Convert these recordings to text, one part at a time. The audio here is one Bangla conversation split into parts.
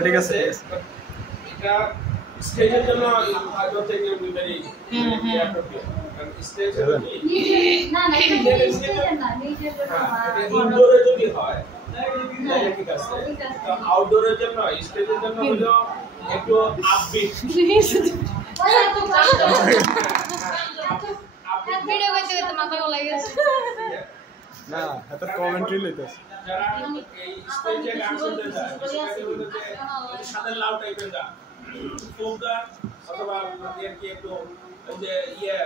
ঠিক আছে স্টেজের জন্য আগে থেকে ভেরি স্টেজ না না স্টেজের না নিজের জন্য ইনডোরে যদি হয় তাহলে ঠিক আছে তো আউটডোরের জন্য স্টেজের জন্য হলো একটু আপবিট ভিডিও করতে করতে মাথা গলা গেছে না এত কমেন্ট্রি লইতেছে যারা এই স্টেজে গান শুনতে যায় সেটাকে হলো যে সাদা লাউ টাইপের গান ফোক গান অথবা এর কি একটু যে ইয়ে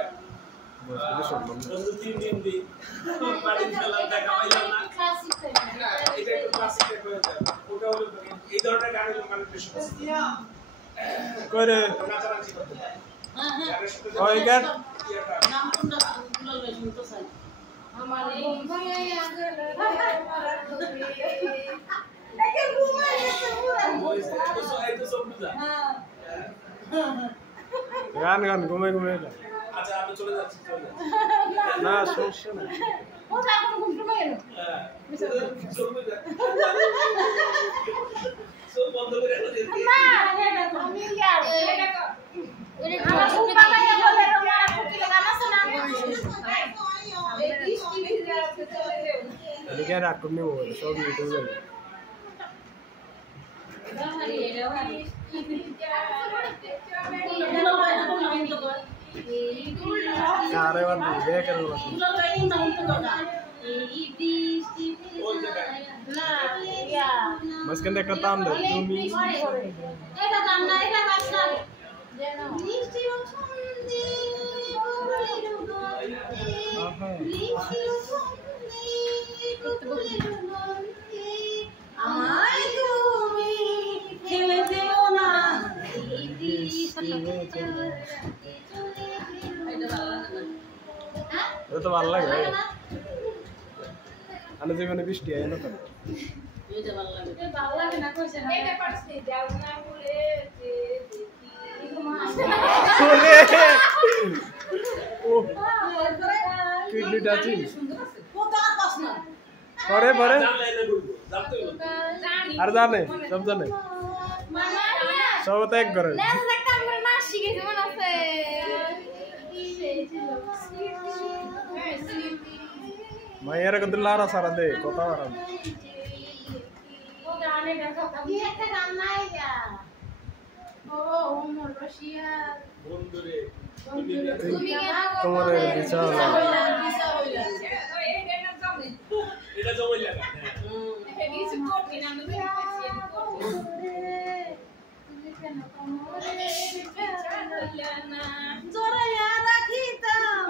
বন্ধু তিন দিন দি বাড়ি খেলা দেখা পাইলাম না এটা একটু ক্লাসিক টাইপ হয়ে যায় ওটা হলো এই ধরনের গান হলো মানে বেশি পছন্দ করে নাচানাচি করতে ওই গান নাম কোনটা দুলাল ভাই শুনতে চাই আমার বন্ধুই আগলে দেখে ঘুমাই গেছে পুরো এই তো সব বুঝা গান গান ঘুমে ঘুমে আচ্ছা আমি চলে যাচ্ছি না সমস্যা না ও তো এখন ঘুম ঘুমে গেল হ্যাঁ চলবে যা সব বন্ধ করে দিয়েছি না আমি ইয়ার আমার খুব বাবাইয়া বলে রোমারা ফুটিলে গান আছে না এই বৃষ্টি ভিজে আছে চলে যাও এদিকে রাখুন নি বলে সব ইউটিউবে হারি এলো হারি দুলাল ভাই তো না হিন্দু কর আরে বাদ দে করো দুলাল ভাই না হিন্দু কর এই বৃষ্টি না ইয়া মাঝখানে একটা টান দে তুমি এটা গান না এটা গান না বৃষ্টি ছন্দে বলের গন্ধে বৃষ্টি ছন্দে বলের গন্ধে আমায় তুমি ফেলে দিও না এই বৃষ্টি এটা তো ভালো লাগে আনে জীবনে বৃষ্টি আয় না কেন এটা ভালো লাগে ভালো লাগে না কইছে না এটা পারছি যাও না বলে যে ও কিডনি টাচিং কোথা পাস না পরে পরে জানলে এটা করব জানতে হবে আর জানে সব জানে মানা সব তো এক করে লেজ একটা আমরা নাচ শিখেছি মনে আছে মায়ের কত লারা সারা দে কথা আর ও গানে গান কি একটা গান নাই যা ও মোর রশিয়া বন্ধুরে তুমি কেন তোমার বিচার কিসা হইলা এটা জমে লাগা জড়াইয়া রাখিতাম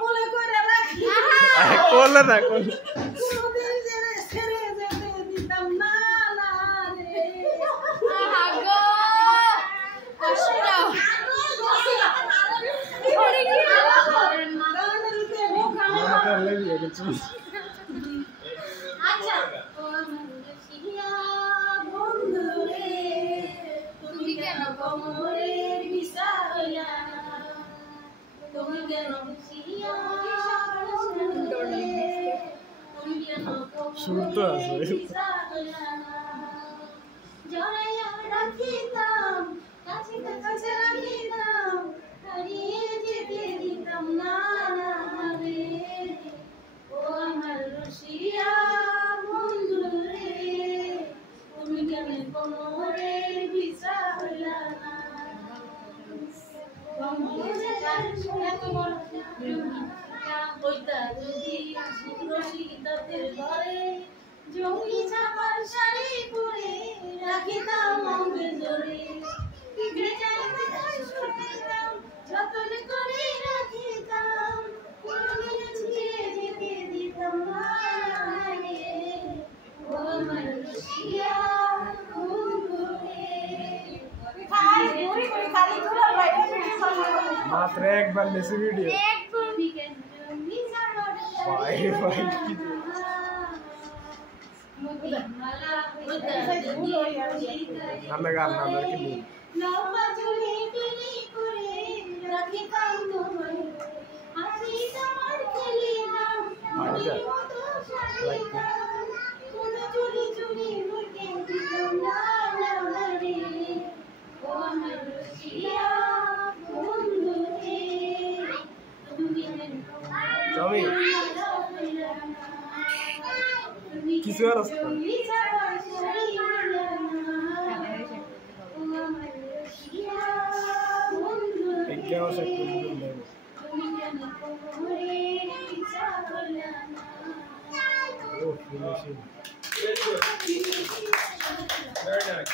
কোলে করে রাখি কোলে না কোলে কোনদিন ছেড়ে যেতে দিতাম না না রে আগো কষ্ট পড়ে কি গানের রূপে মুখ মনে করলে বিয়ে কিছু আচ্ছা ও আমার রশিয়া বন্ধুরে তুমি কেন কোমরের বিষা হইলা তুমি কেন রশিয়া তুমি কেন সুর তো আছে বিষা হইলা জড়াইয়া রাখিতাম কাছে কাছে রাখিতাম হারিয়ে যেতে দিতাম না না রে ও আমার রশিয়া বন্ধুরে তুমি কেন কোমরের বিষা হইলা না জঙ্গি ছাপার শাড়ি পরে রাখিতাম অঙ্গে জোরে যতন করে রাখিতাম কোনদিন ছিঁড়ে যেতে দিতাম না রে ও আমার রশিয়া বন্ধুরে খালি ঘুরি ঘুরি খালি দুলাল ভাই না मात्र एक बार लेसी वीडियो भाई भाई की नन्ना गाना नन्ना किल्ली Tommy, किसी और रास्ता एक क्या हो सकता है ओह finishing Very good. Very nice.